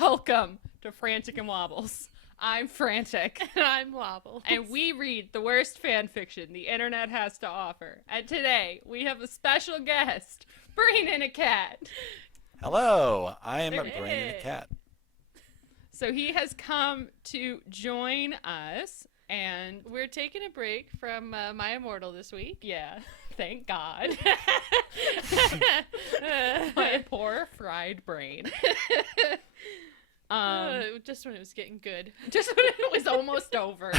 Welcome to Frantic and Wobbles. I'm Frantic. And I'm Wobbles. And we read the worst fan fiction the internet has to offer. And today, we have a special guest, Brain and a Cat. Hello, I am Brain and a Cat. So he has come to join us, and we're taking a break from My Immortal this week. Yeah, thank God. My poor fried brain. Just when it was getting good. Just when it was almost over.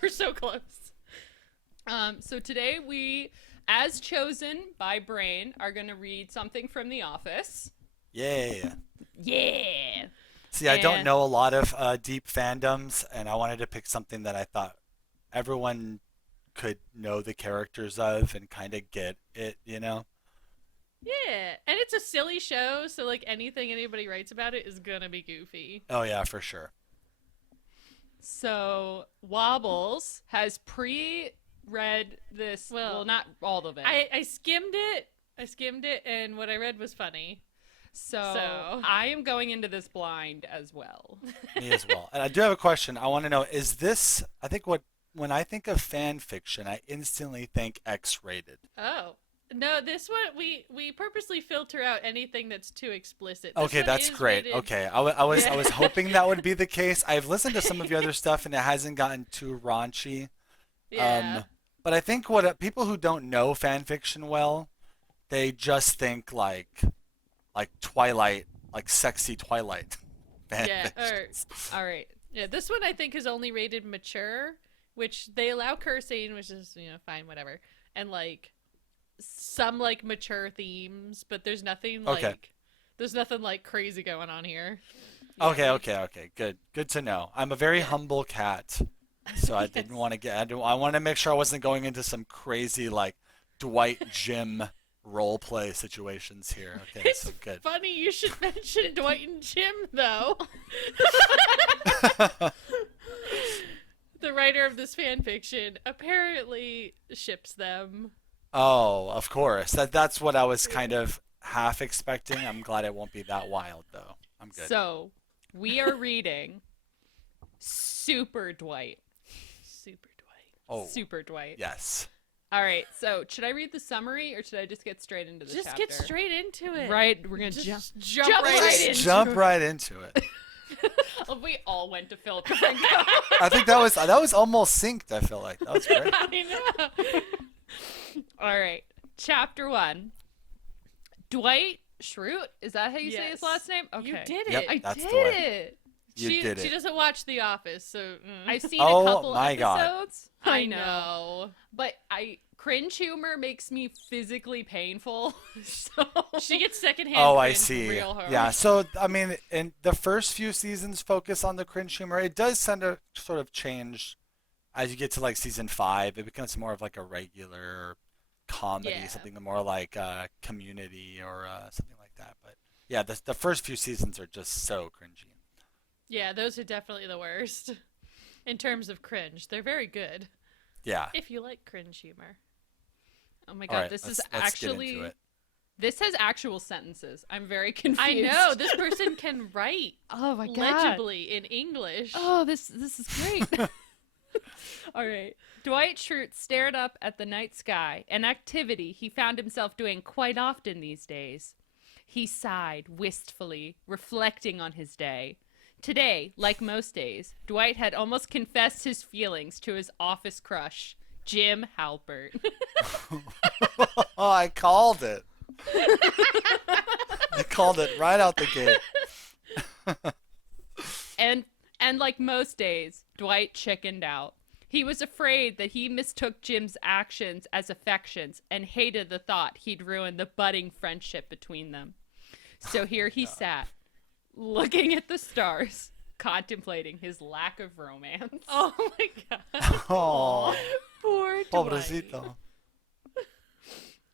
We're so close. So today we, as chosen by Brain, are going to read something from The Office. Yeah. Yeah. See, I don't know a lot of deep fandoms, and I wanted to pick something that I thought everyone could know the characters of and kind of get it, you know? Yeah, and it's a silly show, so like anything anybody writes about it is gonna be goofy. Oh yeah, for sure. So Wobbles has pre-read this. Well, not all of it. I skimmed it, and what I read was funny. So I am going into this blind as well. Me as well. And I do have a question. I want to know: is this? I think when I think of fan fiction, I instantly think X-rated. Oh. No, this one we purposely filter out anything that's too explicit. Okay, that's great. Rated... Okay, I was hoping that would be the case. I've listened to some of your other stuff and it hasn't gotten too raunchy. Yeah. But I think what people who don't know fan fiction well, they just think like Twilight, like sexy Twilight. Yeah. All right. Yeah, this one I think is only rated mature, which they allow cursing, which is fine, whatever, and like. Some like mature themes, but there's nothing like crazy going on here. Yeah. Okay. Good to know. I'm a very humble cat, so I didn't want to get. I want to make sure I wasn't going into some crazy like Dwight Jim role play situations here. Okay, it's so good. Funny you should mention Dwight and Jim though. The writer of this fan fiction apparently ships them. Oh, of course. That's what I was kind of half expecting. I'm glad it won't be that wild, though. I'm good. So, we are reading Super Dwight. Super Dwight. Oh. Super Dwight. Yes. All right. So, should I read the summary or should I just get straight into the chapter? Just get straight into it. Right. We're going to jump right into it. Jump right into it. We all went to filter and go. I think that was almost synced, I feel like. That was great. I know. All right. Chapter 1. Dwight Schrute? Is that how you say his last name? Okay. You did it. Yep, I that's did the way. it. You did it. She doesn't watch The Office, so I've seen Oh, a couple my God. episodes. I know. But cringe humor makes me physically painful. So She gets secondhand Oh, cringe I see. real hard. Yeah, so, I mean, in the first few seasons focus on the cringe humor. It does tend to sort of change as you get to, like, season 5. It becomes more of, like, a regular comedy, Yeah. something more like Community or something like that. But, yeah, the first few seasons are just so cringy. Yeah, those are definitely the worst. In terms of cringe. They're very good. Yeah. If you like cringe humor. Oh my All God, right, this let's is get actually into it. this has actual sentences. I'm very confused. I know, this person can write Oh my God. legibly in English. Oh, this is great. All right. Dwight Schrute stared up at the night sky, an activity he found himself doing quite often these days. He sighed wistfully, reflecting on his day. Today, like most days, Dwight had almost confessed his feelings to his office crush, Jim Halpert. Oh, I called it. I called it right out the gate. And like most days, Dwight chickened out. He was afraid that he mistook Jim's actions as affections and hated the thought he'd ruined the budding friendship between them. So here he sat, looking at the stars, contemplating his lack of romance. Oh my God. Oh, Poor Dwight. pobrecito.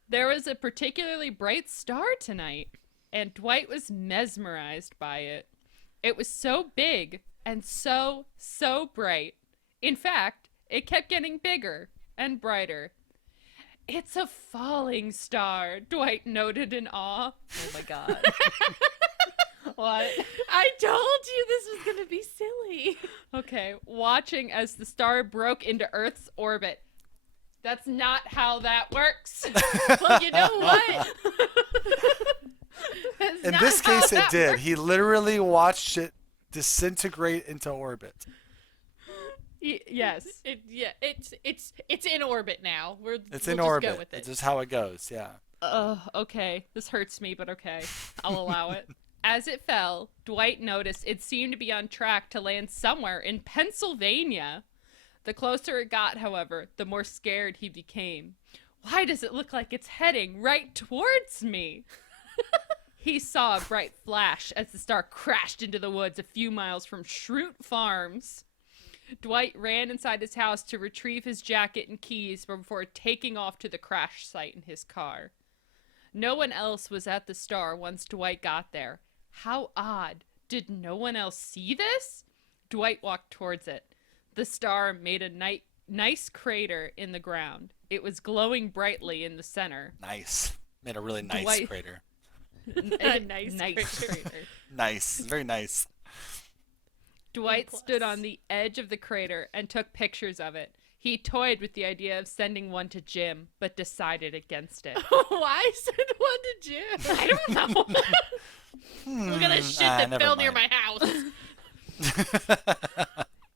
There was a particularly bright star tonight, and Dwight was mesmerized by it. It was so big and so bright. In fact, it kept getting bigger and brighter. It's a falling star, Dwight noted in awe. Oh my God. What? I told you this was gonna be silly. Okay, watching as the star broke into Earth's orbit. That's not how that works. Well, you know what? That's In not this how case, it that did. works. He literally watched it disintegrate into orbit. Yes. It's in orbit now. It's we'll in just orbit. Go with it. It's just how it goes. Yeah. Okay. This hurts me, but okay. I'll allow it. As it fell, Dwight noticed it seemed to be on track to land somewhere in Pennsylvania. The closer it got, however, the more scared he became. Why does it look like it's heading right towards me? He saw a bright flash as the star crashed into the woods a few miles from Schrute Farms. Dwight ran inside his house to retrieve his jacket and keys before taking off to the crash site in his car. No one else was at the star once Dwight got there. How odd. Did no one else see this? Dwight walked towards it. The star made a nice crater in the ground. It was glowing brightly in the center. Nice. Made a really nice Dwight- crater. A nice crater. Nice. Very nice. Dwight stood on the edge of the crater and took pictures of it. He toyed with the idea of sending one to Jim, but decided against it. Why send one to Jim? I don't know. Look at the shit that never fell near mind. my house.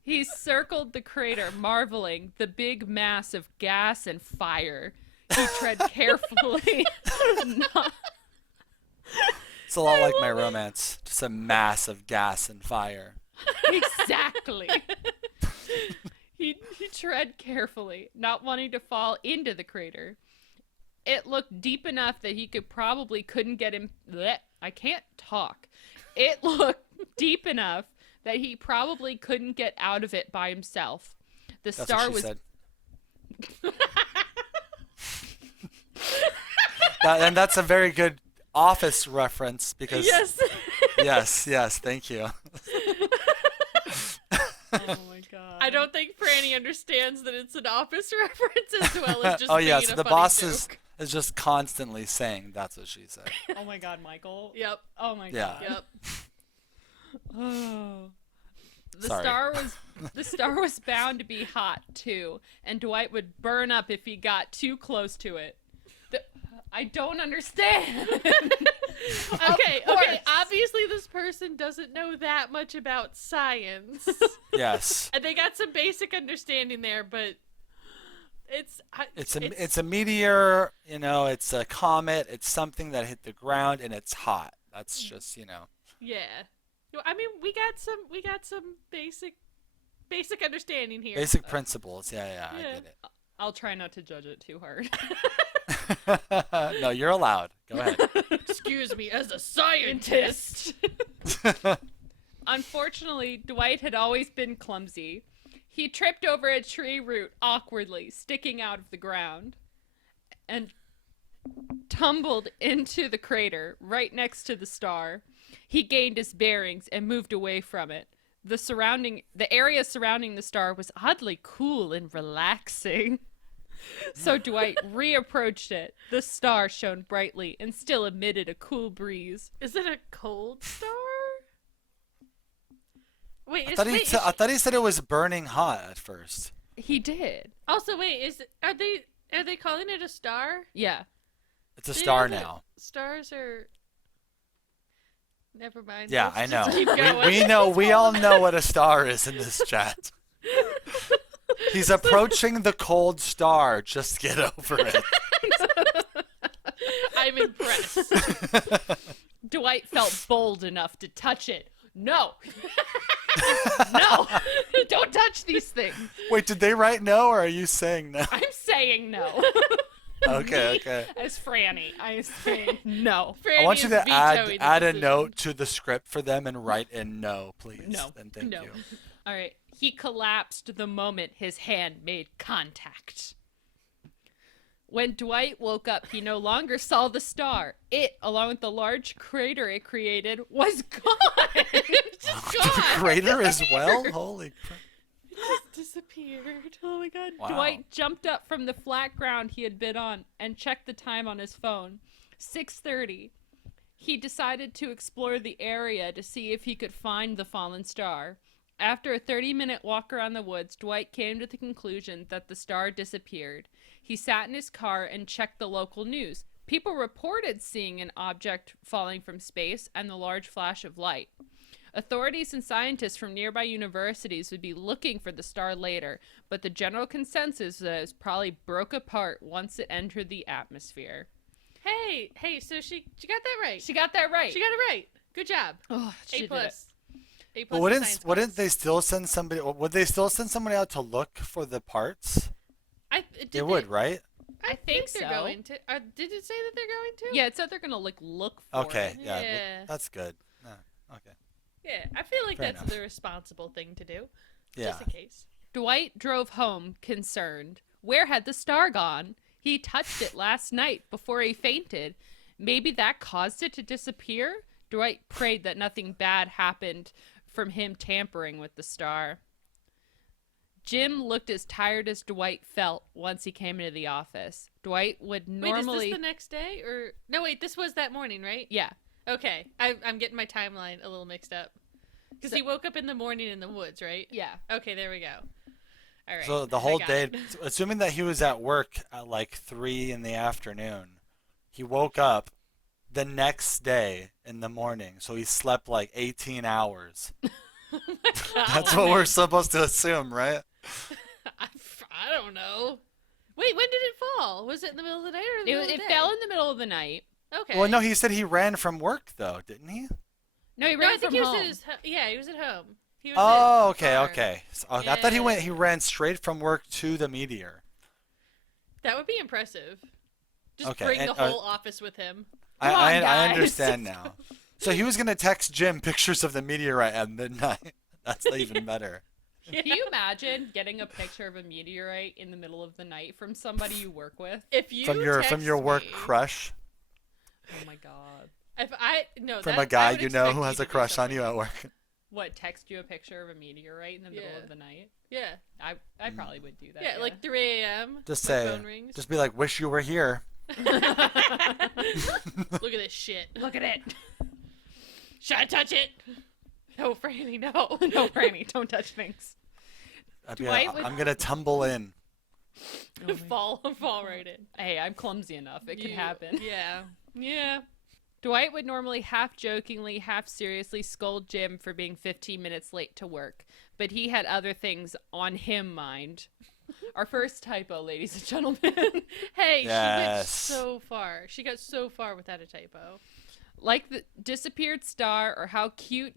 He circled the crater, marveling the big mass of gas and fire. He tread carefully. It's a lot like my romance. Just a mass of gas and fire. Exactly. He tread carefully, not wanting to fall into the crater. It looked deep enough that he couldn't get him. Blech, I can't talk. It looked deep enough that he probably couldn't get out of it by himself. The That's star what she was. said. And that's a very good Office reference because yes, thank you. Oh my god. I don't think Franny understands that it's an Office reference as well as just Oh being yes, a the funny boss joke. is just constantly saying that's what she said. Oh my god, Michael. Yep. Oh my Yeah. god. Yep. Oh. The Sorry. star was bound to be hot too, and Dwight would burn up if he got too close to it. I don't understand. Okay, course. obviously this person doesn't know that much about science. Yes. And they got some basic understanding there, but It's a meteor, it's a comet, it's something that hit the ground and it's hot. That's just, yeah. I mean, we got some basic understanding here. basic principles. Yeah, I Yeah. get it. I'll try not to judge it too hard. No, you're allowed. Go ahead. Excuse me, as a scientist. Unfortunately, Dwight had always been clumsy. He tripped over a tree root awkwardly, sticking out of the ground, and tumbled into the crater right next to the star. He gained his bearings and moved away from it. The area surrounding the star was oddly cool and relaxing. So Dwight reapproached it. The star shone brightly and still emitted a cool breeze. Is it a cold star? Wait, I thought he said it was burning hot at first. He did. also wait, are they calling it a star? Yeah. It's a Do you star know that now. Stars are. Never mind. Yeah, Let's I know. just keep going. We know. We all know what a star is in this chat. He's approaching the cold star. Just get over it. I'm impressed. Dwight felt bold enough to touch it. No. No. Don't touch these things. Wait, did they write no, or are you saying no? I'm saying no. Okay, Me, okay. As Franny, I am saying no. I want you to add vetoing the a decision. note to the script for them and write in no, please. No. And thank No. you. All right. He collapsed the moment his hand made contact. When Dwight woke up, he no longer saw the star. It, along with the large crater it created, was gone. Just The gone. crater as well? Holy crap. Disappeared. Oh my god. Wow. Dwight jumped up from the flat ground he had been on and checked the time on his phone. 6:30. He decided to explore the area to see if he could find the fallen star. After a 30-minute walk around the woods, Dwight came to the conclusion that the star disappeared. He sat in his car and checked the local news. People reported seeing an object falling from space and the large flash of light. Authorities and scientists from nearby universities would be looking for the star later, but the general consensus was that it was probably broke apart once it entered the atmosphere. Hey, so she got that right. She got that right. She got it right. Good job. Oh, she A+. did it. A+. But wouldn't they still send somebody? Would they still send somebody out to look for the parts? They would, right? I think they're so. going to. Did it say that they're going to? Yeah, it said they're gonna look for Okay, it. yeah, Yeah. that's good. Okay. Yeah, I feel like Fair that's enough. the responsible thing to do. Yeah. Just in case. Dwight drove home, concerned. Where had the star gone? He touched it last night before he fainted. Maybe that caused it to disappear? Dwight prayed that nothing bad happened from him tampering with the star. Jim looked as tired as Dwight felt once he came into the office. Dwight would normally... Wait, is this the next day? Or no, wait, this was that morning, right? Yeah. Okay, I'm getting my timeline a little mixed up. Because he woke up in the morning in the woods, right? Yeah. Okay, there we go. All right. So the I whole got day, it. assuming that he was at work at like 3 in the afternoon, he woke up the next day in the morning. So he slept like 18 hours. Oh my God. That's what we're supposed to assume, right? I don't know. Wait, when did it fall? Was it in the middle of the night or in the middle of the It day? fell in the middle of the night. Okay. Well, no, he said he ran from work though, didn't he? No, he No, ran I think from he was home. at his. Yeah, he was at home. He was Oh, at okay, the farm. okay. So, I thought Yeah. he ran straight from work to the meteor. That would be impressive. Just Okay, bring and, the whole office with him. Come on, I guys. understand now. So he was gonna text Jim pictures of the meteorite at midnight. That's even better. Can you imagine getting a picture of a meteorite in the middle of the night from somebody you work with? If you From your text work me, crush, Oh my god. If I no from that, a guy I would you know expect who you has to a do crush on something. you at work. What, text you a picture of a meteorite in the middle Yeah. of the night? Yeah, I probably would do that. yeah, like 3 a.m. Just my say, phone rings. just be like, "Wish you were here." Look at this shit. Look at it. Should I touch it? No, Franny, no. No, Franny, don't touch things. I'd be Dwight like, would- I'm gonna tumble in. fall right in. Hey, I'm clumsy enough. It could You- happen. Yeah. Dwight would normally half jokingly, half seriously scold Jim for being 15 minutes late to work, but he had other things on him mind. Our first typo, ladies and gentlemen. Hey, Yes. she went so far. She got so far without a typo. Like the disappeared star or how cute.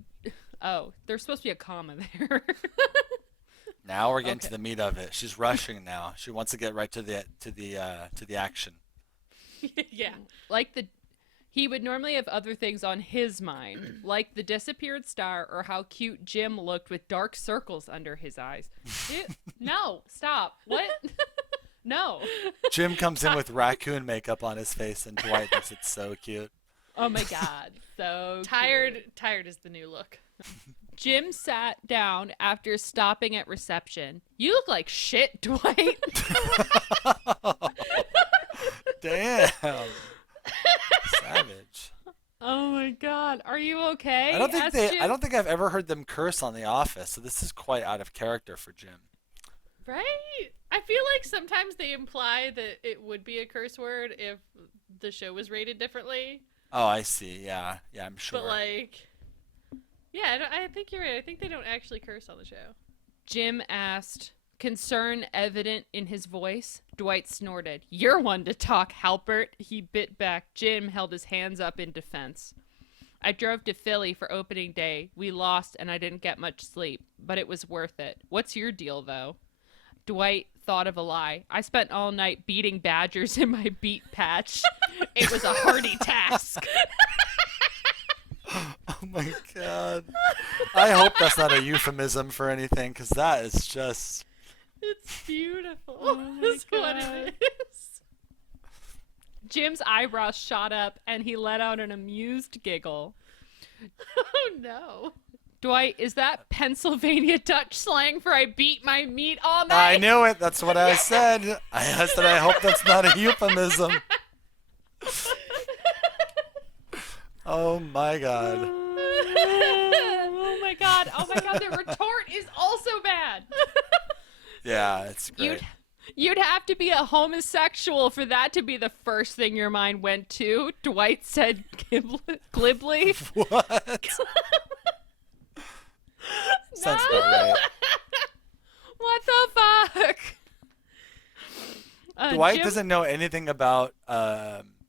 Oh, there's supposed to be a comma there. Now we're getting Okay. to the meat of it. She's rushing now. She wants to get right to the action. Yeah. He would normally have other things on his mind, like the disappeared star or how cute Jim looked with dark circles under his eyes. No, stop. What? No. Jim comes in with raccoon makeup on his face, and Dwight thinks it's so cute. Oh my god. So cute. Tired is the new look. Jim sat down after stopping at reception. You look like shit, Dwight. Damn. Savage. Oh my god. Are you okay? I don't think Asked I Jim. don't think I've ever heard them curse on The Office, so this is quite out of character for Jim. Right? I feel like sometimes they imply that it would be a curse word if the show was rated differently. Oh, I see. Yeah, I'm sure. But like, yeah, I think you're right. I think they don't actually curse on the show. Jim asked, concern evident in his voice. Dwight snorted. You're one to talk, Halpert. He bit back. Jim held his hands up in defense. I drove to Philly for opening day. We lost and I didn't get much sleep, but it was worth it. What's your deal, though? Dwight thought of a lie. I spent all night beating badgers in my beet patch. It was a hardy task. Oh my god. I hope that's not a euphemism for anything, because that is just. It's beautiful. Oh my That's what God. it is. Jim's eyebrows shot up and he let out an amused giggle. Oh no. Dwight, is that Pennsylvania Dutch slang for I beat my meat all night? I knew it. That's what I said. I said I hope that's not a euphemism. Oh my god. Oh my god. Oh my god. The retort is also bad. Yeah, it's great. You'd have to be a homosexual for that to be the first thing your mind went to. Dwight said glibly. What? Sounds about right. What the fuck? Dwight Jim- doesn't know anything about,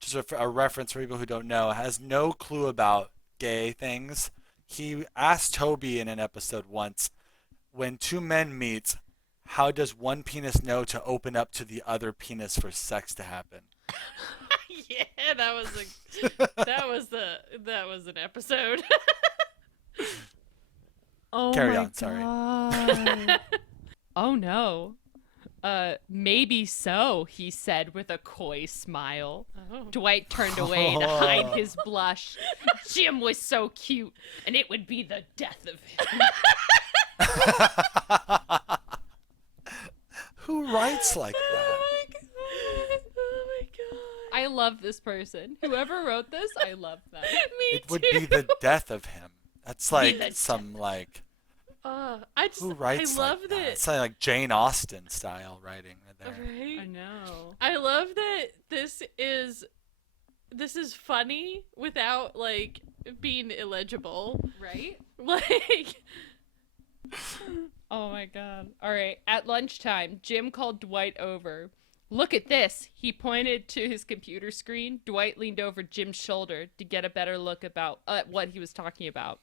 just a reference for people who don't know, has no clue about gay things. He asked Toby in an episode once, when two men meet, how does one penis know to open up to the other penis for sex to happen? Yeah, that was an episode. Oh Carry my on, sorry. God. Oh no. Maybe so, he said with a coy smile. Oh. Dwight turned away to hide his blush. Jim was so cute, and it would be the death of him. Who writes like that? Oh my god. I love this person. Whoever wrote this, I love them. Me It too. would be the death of him. That's like the some like who writes I love like that? that. It's like Jane Austen style writing there. Right? I know. I love that this is funny without like being illegible. Right? Like Oh my god. All right. At lunchtime, Jim called Dwight over. Look at this. He pointed to his computer screen. Dwight leaned over Jim's shoulder to get a better look about what he was talking about.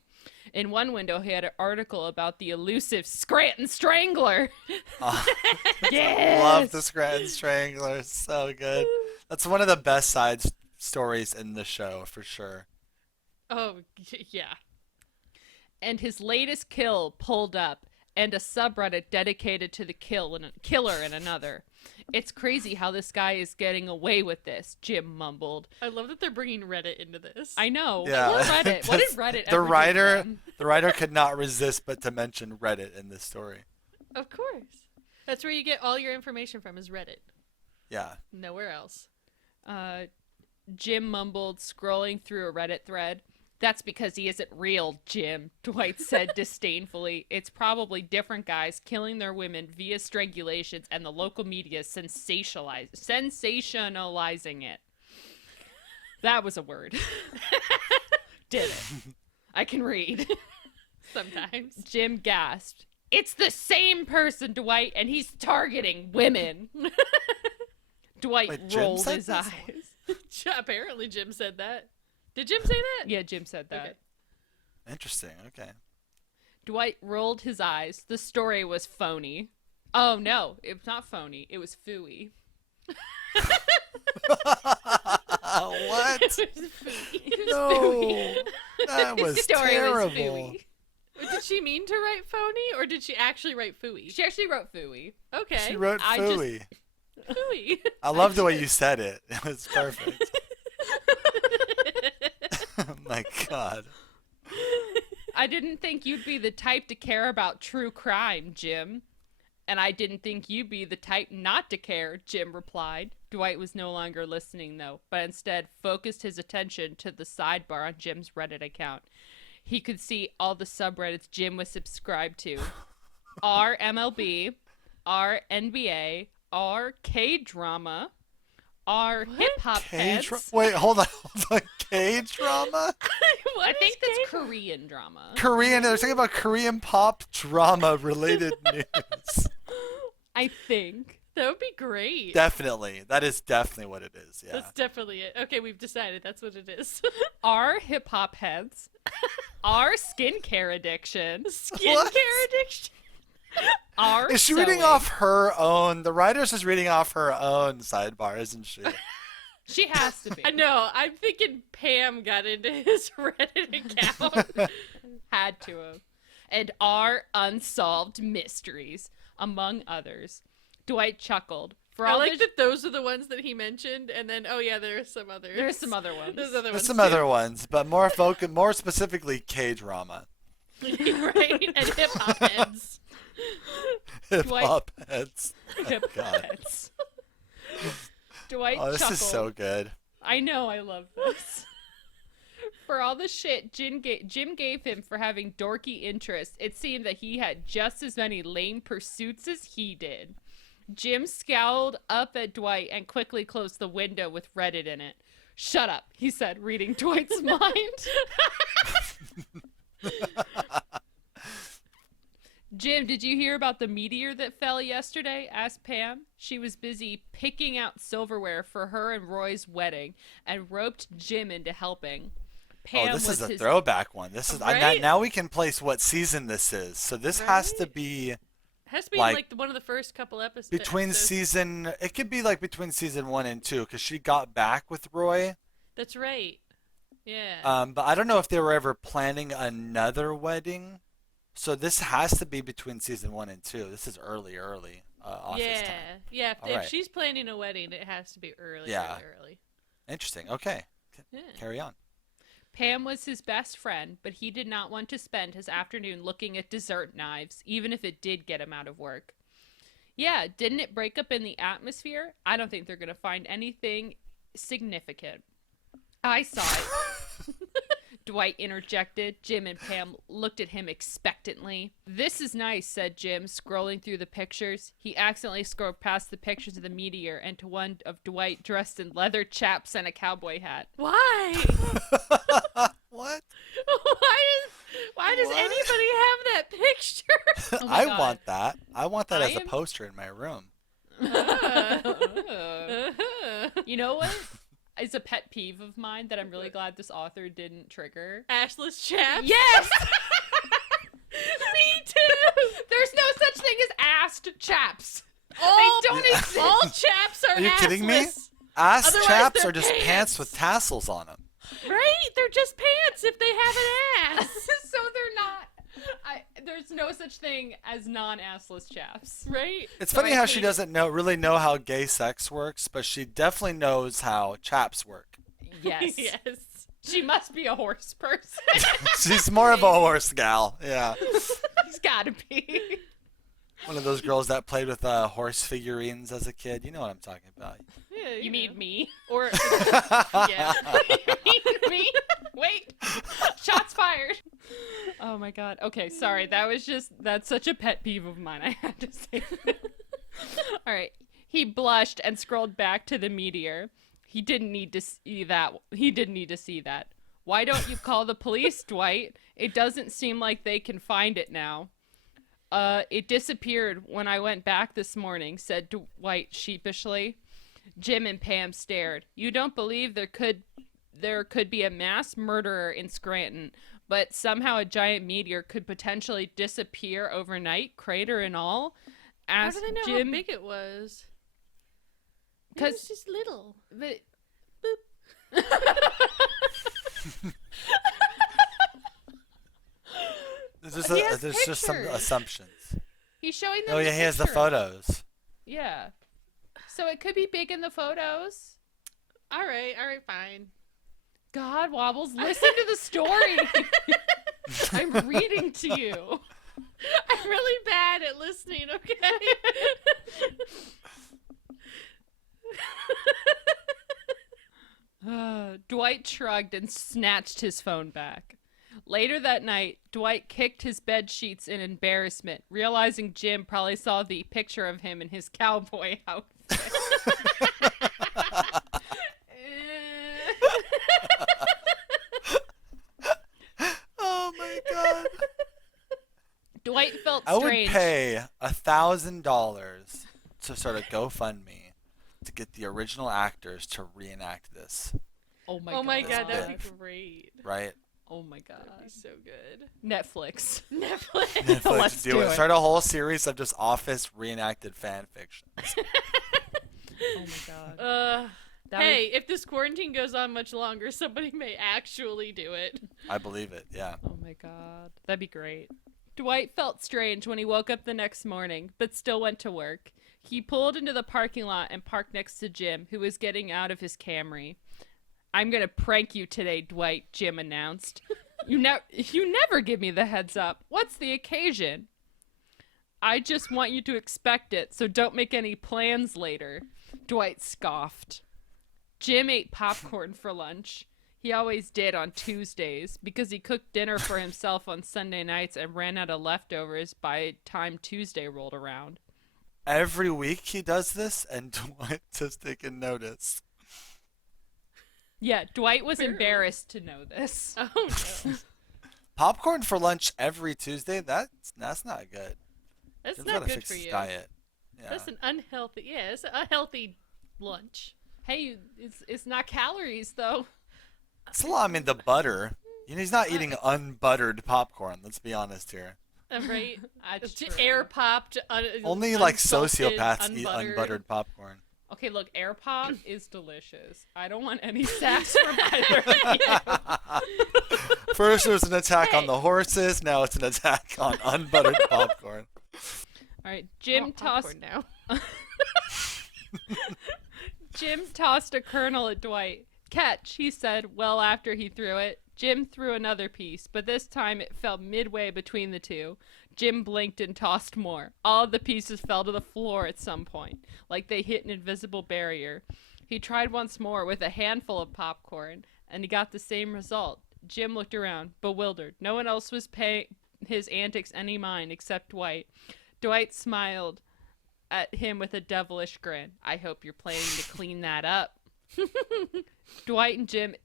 In one window, he had an article about the elusive Scranton Strangler. Yes! Love the Scranton Strangler. So good. That's one of the best side stories in the show for sure. oh yeah. And his latest kill pulled up, and a subreddit dedicated to the killer in another. It's crazy how this guy is getting away with this, Jim mumbled. I love that they're bringing Reddit into this. I know. Yeah. What Reddit? What did Reddit The ever do writer, to them? the writer could not resist but to mention Reddit in this story. Of course. That's where you get all your information from is Reddit. Yeah. Nowhere else. Jim mumbled, scrolling through a Reddit thread. That's because he isn't real, Jim, Dwight said disdainfully. It's probably different guys killing their women via strangulations and the local media sensationalizing it. That was a word. Did it. I can read. Sometimes. Jim gasped. It's the same person, Dwight, and he's targeting women. Dwight Wait, Jim rolled said his this? eyes. Apparently Jim said that. Did Jim say that? Yeah, Jim said that. Okay. Interesting. Okay. Dwight rolled his eyes. The story was phony. Oh, no. It was not phony. It was phooey. What? It was No. phooey. That was His story terrible. was phooey. Did she mean to write phony or did she actually write fooey? She actually wrote phooey. Okay. She wrote I just- Fooey. Fooey. I love the way you said it. It was perfect. Oh my god. I didn't think you'd be the type to care about true crime, Jim. And I didn't think you'd be the type not to care, Jim replied. Dwight was no longer listening, though, but instead focused his attention to the sidebar on Jim's Reddit account. He could see all the subreddits Jim was subscribed to. R MLB, R NBA, R K-drama, R hip-hop heads. Wait, hold on. K-drama? What I think is that's K- Korean drama. Korean. They're talking about Korean pop drama related news. I think. That would be great. Definitely. That is definitely what it is. Yeah. That's definitely it. Okay, we've decided that's what it is. R hip-hop heads. R skincare addiction. Skincare addiction. R Is she reading sewing. off her own? The writer's is reading off her own sidebar, isn't she? She has to be. I know. I'm thinking Pam got into his Reddit account. Had to have. And R unsolved mysteries, among others. Dwight chuckled. For I all like the... that those are the ones that he mentioned, and then oh yeah, there's some others. There's some other ones. There's other There's ones. some too. other ones, but more specifically K-drama. Right, and hip hop heads. Hip hop heads. Hip God. heads. Dwight Oh, this chuckled. is so good. I know, I love this. For all the shit Jim gave him for having dorky interests, it seemed that he had just as many lame pursuits as he did. Jim scowled up at Dwight and quickly closed the window with Reddit in it. "Shut up," he said, reading Dwight's mind. "Jim, did you hear about the meteor that fell yesterday?" asked Pam. She was busy picking out silverware for her and Roy's wedding and roped Jim into helping. Pam this was is a his... throwback one. This is Right? now we can place what season this is. So this has to Right? be Has to be Like, like one of the first couple episodes. between season. It could be like between season 1 and 2 because she got back with Roy. That's right. Yeah. But I don't know if they were ever planning another wedding. So this has to be between season 1 and 2. This is early office time. Yeah. All If right. she's planning a wedding, it has to be early. Yeah. Early. Interesting. Okay. Yeah. Carry on. Pam was his best friend, but he did not want to spend his afternoon looking at dessert knives, even if it did get him out of work. "Yeah, didn't it break up in the atmosphere? I don't think they're going to find anything significant." "I saw it," Dwight interjected. Jim and Pam looked at him expectantly. "This is nice," said Jim, scrolling through the pictures. He accidentally scrolled past the pictures of the meteor and to one of Dwight dressed in leather chaps and a cowboy hat. Why? What? Why does What? anybody have that picture? Oh my I God. want that. I want that I as a am- poster in my room. You know what? It's a pet peeve of mine that I'm really glad this author didn't trigger. Ashless chaps? Yes! Me too! There's no such thing as assed chaps. All, They don't exist. all chaps are Are you kidding me? assless. Ass Otherwise, chaps they're are just pants pants. with tassels on them. Right? They're just pants if they have an ass. So they're not. There's no such thing as non-assless chaps. Right? It's So funny I how she hate- doesn't really know how gay sex works, but she definitely knows how chaps work. Yes. Yes. She must be a horse person. She's more of a horse gal. Yeah. She's gotta be. One of those girls that played with horse figurines as a kid. You know what I'm talking about. Yeah, You mean me? Or Yeah. You mean me? Wait. Shots fired. Oh my god. Okay, sorry. That's such a pet peeve of mine. I had to say that. All right. He blushed and scrolled back to the meteor. He didn't need to see that. "Why don't you call the police, Dwight? It doesn't seem like they can find it now." It disappeared when I went back this morning," said Dwight sheepishly. Jim and Pam stared. "You don't believe there could be a mass murderer in Scranton, but somehow a giant meteor could potentially disappear overnight, crater and all?" how asked do they know Jim. how big it was? It 'Cause- was just little. But He has There's just some pictures. assumptions. he's showing them. Oh yeah, the he has the picture. photos. Yeah. So it could be big in the photos. All right, fine. God, Wobbles, listen to the story. I'm reading to you. I'm really bad at listening, okay? Dwight shrugged and snatched his phone back. Later that night, Dwight kicked his bed sheets in embarrassment, realizing Jim probably saw the picture of him in his cowboy outfit. Oh my god. Dwight felt I would strange. pay $1,000 to start a GoFundMe to get the original actors to reenact this, Oh my Oh my god. god, that'd big. be great. right? Oh my god. That'd be so good. Netflix. Netflix. Netflix, Let's do do it. it. Start a whole series of just Office reenacted fan fictions. Oh my god. That Hey, if this quarantine goes on much longer, somebody may actually do it. I believe it. Yeah. Oh my god. That'd be great. Dwight felt strange when he woke up the next morning, but still went to work. He pulled into the parking lot and parked next to Jim, who was getting out of his Camry. "I'm gonna prank you today, Dwight," Jim announced. You never give me the heads up. What's the occasion?" "I just want you to expect it, so don't make any plans later," Dwight scoffed. Jim ate popcorn for lunch. He always did on Tuesdays because he cooked dinner for himself on Sunday nights and ran out of leftovers by the time Tuesday rolled around. Every week he does this, and Dwight has taken notice. Yeah, Dwight was Apparently. embarrassed to know this. Oh no. Popcorn for lunch every Tuesday? That's not good. That's Jim's not gotta good fix for his you. diet. Yeah. That's an unhealthy. Yeah, it's an unhealthy lunch. Hey, it's not calories though. It's a lot. I mean, the butter. He's not eating unbuttered popcorn. Let's be honest here. Right? That's To true. air popped. Only like unsalted, sociopaths eat unbuttered popcorn. Okay, look, air pop is delicious. I don't want any sass from either of you. First, it was an attack on Hey. the horses. Now it's an attack on unbuttered popcorn. All right, Jim tossed. now. Jim tossed a kernel at Dwight. Catch, he said, well after he threw it. Jim threw another piece, but this time it fell midway between the two. Jim blinked and tossed more. All of the pieces fell to the floor at some point, like they hit an invisible barrier. He tried once more with a handful of popcorn, and he got the same result. Jim looked around, bewildered. No one else was paying his antics any mind except Dwight. Dwight smiled at him with a devilish grin. I hope you're planning to clean that up. Dwight and Jim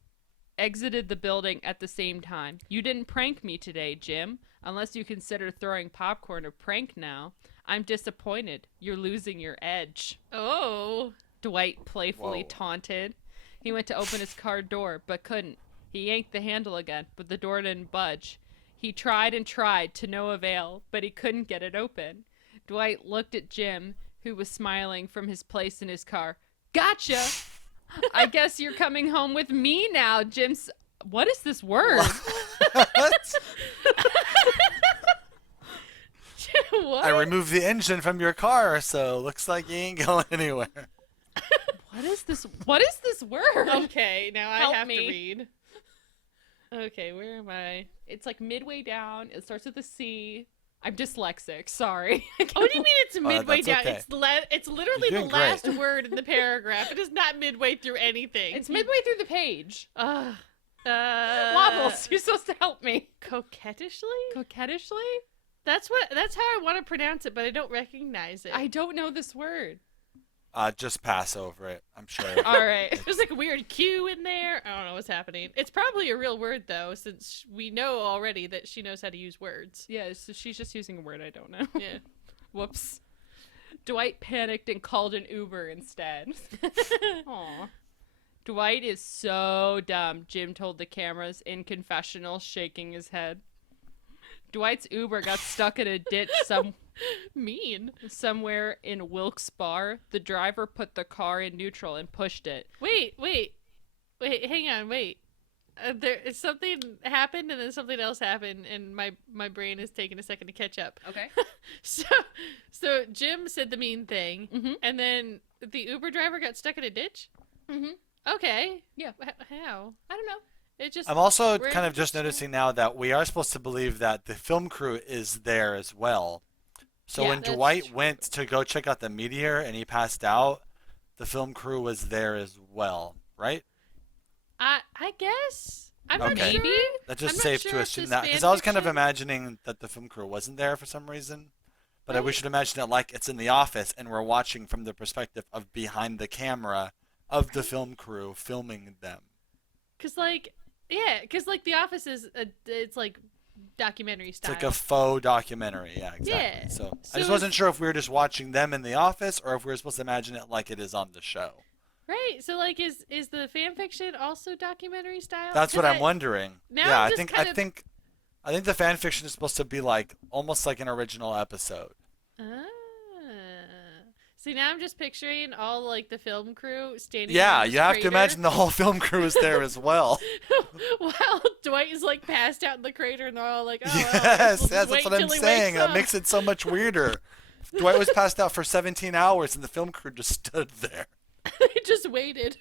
exited the building at the same time. You didn't prank me today, Jim. Unless you consider throwing popcorn a prank now. I'm disappointed. You're losing your edge. Oh. Dwight playfully Whoa. taunted. He went to open his car door, but couldn't. He yanked the handle again, but the door didn't budge. He tried and tried to no avail, but he couldn't get it open. Dwight looked at Jim, who was smiling from his place in his car. Gotcha! I guess you're coming home with me now, Jim's. What is this word? What? What? I removed the engine from your car, so looks like you ain't going anywhere. What is this? What is this word? Okay, now I Help have me. to read. Okay, where am I? It's like midway down. It starts with a C. I'm dyslexic. Sorry. Oh, what do you mean it's midway that's down? okay. It's literally You're the doing last great. word in the paragraph. It is not midway through anything. It's midway through the page. Wobbles. Wobbles, you're supposed to help me. Coquettishly? Coquettishly? That's how I want to pronounce it, but I don't recognize it. I don't know this word. Just pass over it. I'm sure. All right. There's like a weird Q in there. I don't know what's happening. It's probably a real word though, since we know already that she knows how to use words. Yeah, so she's just using a word I don't know. Yeah. Whoops. Dwight panicked and called an Uber instead. Aw. Dwight is so dumb, Jim told the cameras in confessional, shaking his head. Dwight's Uber got stuck in a ditch Mean. somewhere in Wilkes Bar. The driver put the car in neutral and pushed it. Wait, hang on, wait. Something happened and then something else happened, and my brain is taking a second to catch up. Okay. So Jim said the mean thing, Mm-hmm. and then the Uber driver got stuck in a ditch? Mm-hmm. Okay. Yeah. How? I don't know. It just. I'm also We're kind of just noticing now that we are supposed to believe that the film crew is there as well. So Yeah, when that's Dwight true. went to go check out the meteor and he passed out, the film crew was there as well, right? I guess. I'm not Okay. sure. Maybe? That's just I'm not safe sure to if assume this that because I was kind of fanfiction- imagining that the film crew wasn't there for some reason. But we Right. should imagine it like it's in the office and we're watching from the perspective of behind the camera of the film crew filming them. Cause like The Office is it's like documentary It's style. like a faux documentary. Yeah, exactly. Yeah. So So I just wasn't sure if we were just watching them in the office or if we were supposed to imagine it like it is on the show. Right. So like is the fan fiction also documentary style? That's what 'Cause I'm wondering. now Yeah, I'm I just think kind of- I think the fan fiction is supposed to be like almost like an original episode. Ah. See, now I'm just picturing all like the film crew standing. Yeah, in this you have to crater imagine the whole film crew is there as well. while Dwight is like passed out in the crater, and they're all like, "Oh, well, Yes, we'll just that's wait what I'm till he saying. wakes That up." makes it so much weirder. Dwight was passed out for 17 hours and the film crew just stood there. They just waited.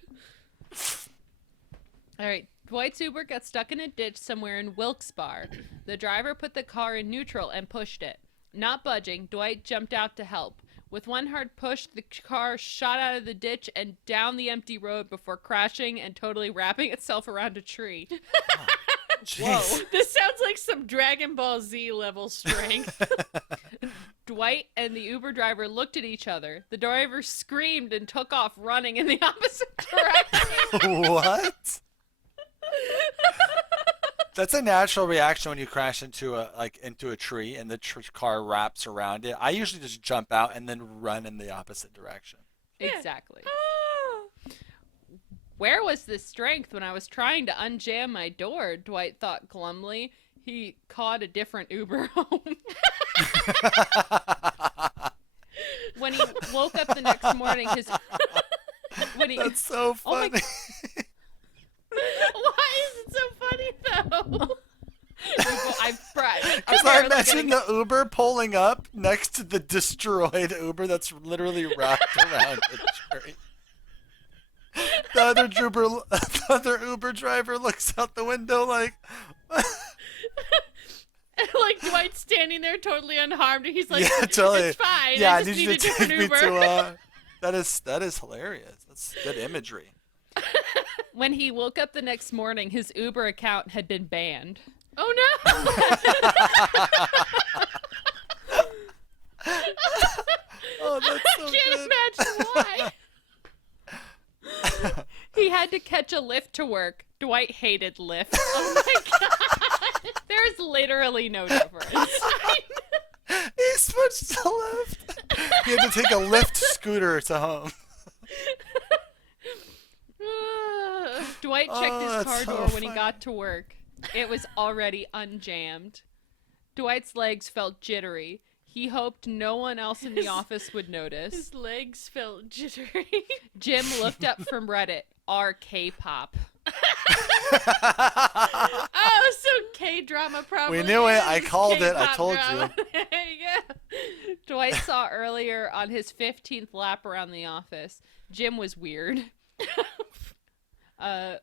All right. Dwight's Uber got stuck in a ditch somewhere in Wilkes Bar. The driver put the car in neutral and pushed it. Not budging, Dwight jumped out to help. With one hard push, the car shot out of the ditch and down the empty road before crashing and totally wrapping itself around a tree. Jeez. This sounds like some Dragon Ball Z level strength. Dwight and the Uber driver looked at each other. The driver screamed and took off running in the opposite direction. What? That's a natural reaction when you crash into a tree and the car wraps around it. I usually just jump out and then run in the opposite direction. Exactly. Where was this strength when I was trying to unjam my door? Dwight thought glumly. He caught a different Uber home. When he woke up the next morning, That's so funny. Why is it so funny though? Because I imagine the Uber pulling up next to the destroyed Uber that's literally wrapped around the tree. The other Uber driver looks out the window like... Like Dwight's standing there totally unharmed, and he's like, yeah, totally. It's fine. Yeah, I just need a different Uber. That is hilarious. That's good imagery. When he woke up the next morning, his Uber account had been banned. Oh no! Oh, that's so I can't good. imagine why. He had to catch a lift to work. Dwight hated Lyft. Oh my god! There's literally no difference. He switched to Lyft. He had to take a Lyft scooter to home. Dwight checked his car that's so door when he funny. got to work. It was already unjammed. Dwight's legs felt jittery. He hoped no one else in the office would notice. His legs felt jittery. Jim looked up from Reddit. K-pop. Oh, so K-drama probably. We knew it. I is called it. I K-pop told drama. you. There you go. Dwight saw earlier on his 15th lap around the office. Jim was weird. That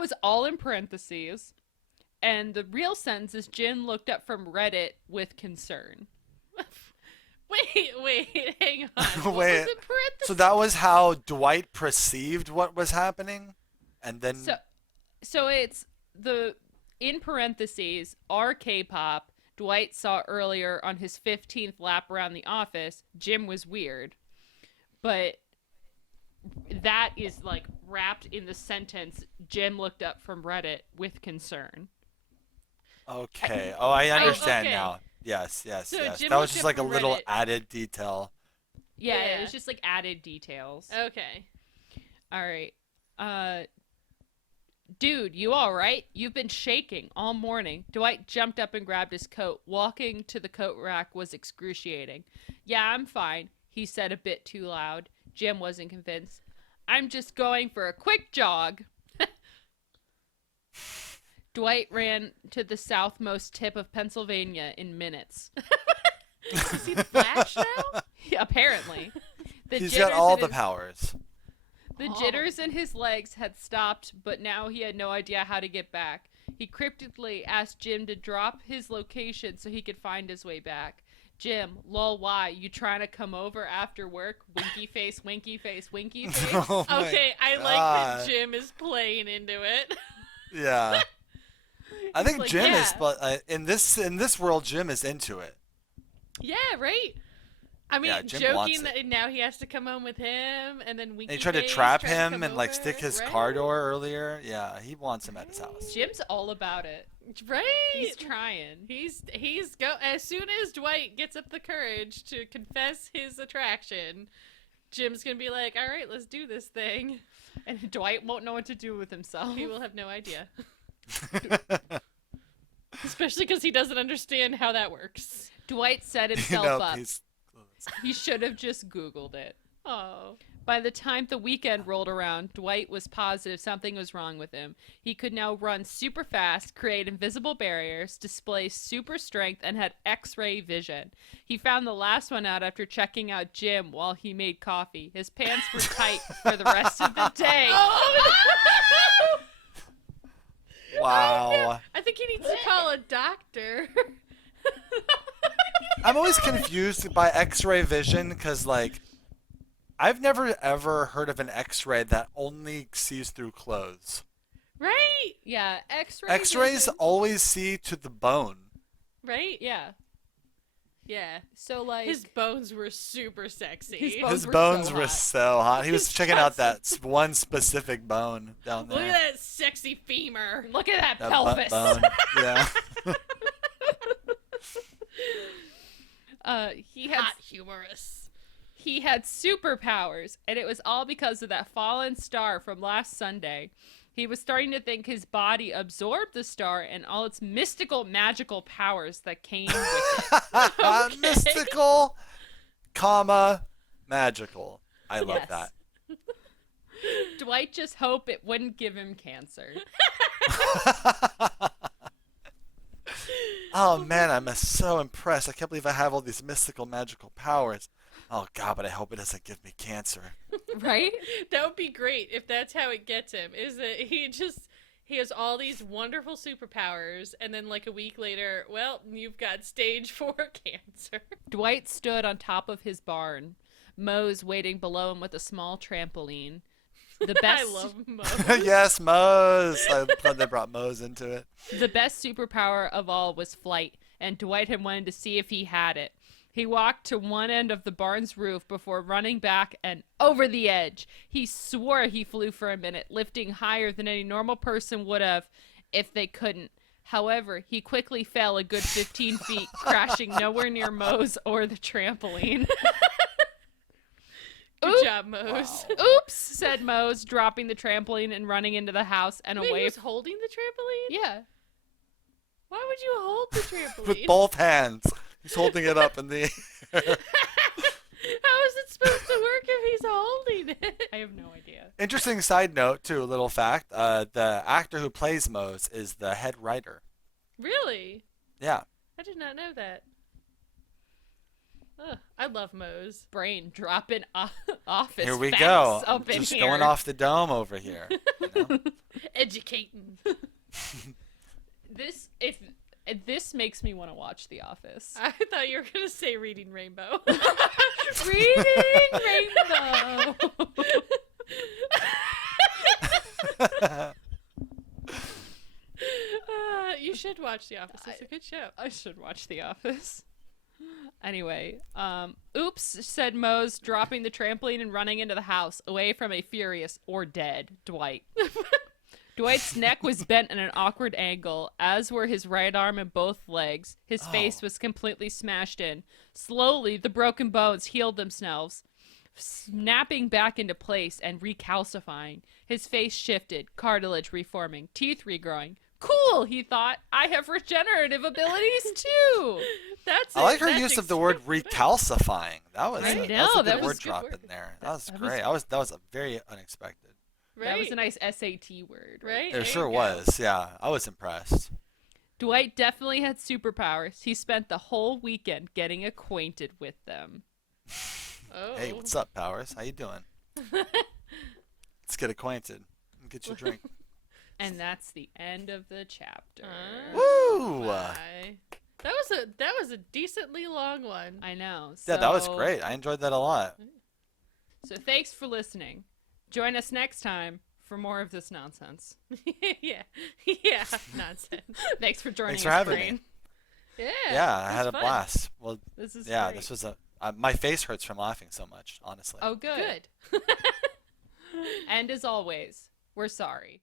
was all in parentheses. And the real sentence is Jim looked up from Reddit with concern. Wait, hang on. What Wait. was it, parentheses? So that was how Dwight perceived what was happening? And then... So it's in parentheses, K-pop, Dwight saw earlier on his 15th lap around the office, Jim was weird. But that is like wrapped in the sentence, Jim looked up from Reddit with concern. Okay. Oh, I understand okay. now. Yes. So Yes. Jim That was looked just up like a from little Reddit. added detail. Yeah, Yeah. it was just like added details. Okay. All right. Dude, you all right? You've been shaking all morning. Dwight jumped up and grabbed his coat. Walking to the coat rack was excruciating. Yeah, I'm fine, he said a bit too loud. Jim wasn't convinced. I'm just going for a quick jog. Dwight ran to the southmost tip of Pennsylvania in minutes. Is he the Flash now? Yeah, apparently. He's got all the powers. The jitters in his legs had stopped, but now he had no idea how to get back. He cryptically asked Jim to drop his location so he could find his way back. Jim, lol, why? You trying to come over after work? Winky face, winky face, winky face. Oh my Okay, I like God. that Jim is playing into it. Yeah. I think like, Jim is, yeah. but in this world, Jim is into it. Yeah, right? I mean, Yeah, Jim wants joking that now he has to come home with him, and then Winky And he tried to Face trap tried to him come and like over, stick his right? car door earlier. Yeah, he wants him at his house. Jim's all about it. Right? He's trying. He's go as soon as Dwight gets up the courage to confess his attraction, Jim's gonna be like, "All right, let's do this thing." And Dwight won't know what to do with himself. He will have no idea, especially because he doesn't understand how that works. Dwight set You himself know, up. he's He should have just Googled it. Oh, By the time the weekend rolled around, Dwight was positive something was wrong with him. He could now run super fast, create invisible barriers, display super strength, and had X-ray vision. He found the last one out after checking out Jim while he made coffee. His pants were tight for the rest of the day. oh wow. I think he needs to call a doctor. I'm always confused by X-ray vision because, like, I've never ever heard of an X-ray that only sees through clothes. Right? Yeah, X-ray X-rays vision. always see to the bone. Right? Yeah. Yeah. So like His bones were super sexy. His bones His were bones so were hot. so hot. He was His checking out that guts. one specific bone down there. Look at that sexy femur. Look at that That pelvis. butt bone. Yeah. He had Hot humorous. he had superpowers, and it was all because of that fallen star from last Sunday. He was starting to think his body absorbed the star and all its mystical, magical powers that came with it. Mystical, comma, magical. I love Yes. that. Dwight just hoped it wouldn't give him cancer. Oh man, I'm so impressed. I can't believe I have all these mystical, magical powers. Oh god, but I hope it doesn't give me cancer. Right? That would be great if that's how it gets him. Is that he has all these wonderful superpowers, and then like a week later, well, you've got stage 4 cancer. Dwight stood on top of his barn, Mose waiting below him with a small trampoline. The best, I love Mo. Yes, Mose. I'm glad they brought Mose into it. The best superpower of all was flight, and Dwight had wanted to see if he had it. He walked to one end of the barn's roof before running back and over the edge. He swore he flew for a minute, lifting higher than any normal person would have if they couldn't. However, he quickly fell a good 15 feet, crashing nowhere near Mose or the trampoline. Good job, Mose. Oops, said Mose, dropping the trampoline and running into the house and Wait, he away. was holding the trampoline? Yeah. Why would you hold the trampoline? With both hands. He's holding it up in the air. How is it supposed to work if he's holding it? I have no idea. Interesting side note, too, a little fact. The actor who plays Mose is the head writer. Really? Yeah. I did not know that. Ugh, I love Mose. Brain dropping office Here we facts go. up in Just here. going off the dome over here. You know? Educating. This makes me want to watch The Office. I thought you were going to say Reading Rainbow. Reading Rainbow. You should watch The Office. It's a good show. I should watch The Office. Anyway, oops, said Mose, dropping the trampoline and running into the house, away from a furious or dead Dwight. Dwight's neck was bent at an awkward angle, as were his right arm and both legs. His face was completely smashed in. Slowly, the broken bones healed themselves, snapping back into place and recalcifying. His face shifted, cartilage reforming, teeth regrowing. Cool, he thought. I have regenerative abilities too. That's I like her That's use of the word recalcifying. That was, I that know, was a that good was word good drop word. in there. That was That was- great. That was a very unexpected. right. That was a nice SAT word. Right? It There sure you go. was. Yeah, I was impressed. Dwight definitely had superpowers. He spent the whole weekend getting acquainted with them. Oh. Hey, what's up, Powers? How you doing? Let's get acquainted. Get you a drink. And that's the end of the chapter. Woo! My. That was a decently long one. I know. Yeah, that was So- great. I enjoyed that a lot. So thanks for listening. Join us next time for more of this nonsense. yeah. Yeah. Nonsense. Thanks for joining Thanks for us, having Brain. me. Yeah. Yeah, I it had was a fun. blast. Well, This is yeah, great. this was my face hurts from laughing so much, honestly. Oh, good. Good. And as always, we're sorry.